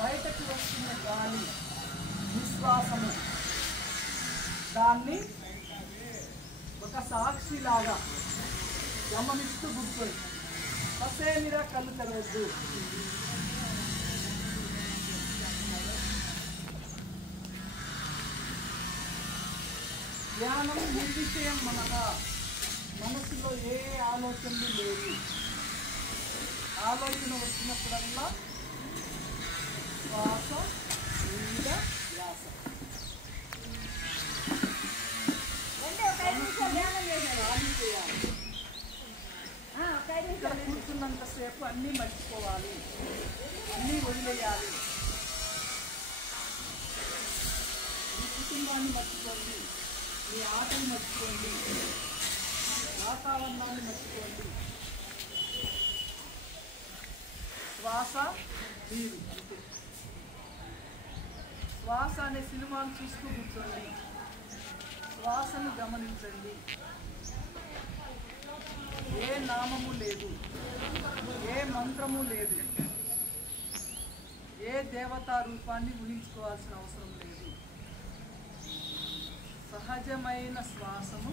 బయటకు వస్తున్న గాలి నిశ్వాసము, దాన్ని ఒక సాక్షిలాగా గమనిస్తూ కూర్చోండి. కసేమిరా కళ్ళు తెరవద్దు. ధ్యానం నిర్విషయం మనగా, మనసులో ఏ ఆలోచనలు లేవు. ఆలోచన వచ్చినప్పుడల్లా శ్వాస మీద ధ్యాస. ఇక్కడ కూర్చున్నంతసేపు అన్నీ మర్చిపోవాలి, అన్నీ వదిలేయాలి. మీ కుటుంబాన్ని మర్చిపోండి, మీ ఆటలు మర్చిపోండి, వాతావరణాన్ని మర్చిపోండి. శ్వాస మీరు అంతే. శ్వాస అనే సినిమాను చూస్తూ కూర్చోండి. శ్వాసను గమనించండి. ఏ నామము లేదు, ఏ మంత్రము లేదు, ఏ దేవతా రూపాన్ని ఊహించుకోవాల్సిన అవసరం లేదు. సహజమైన శ్వాసను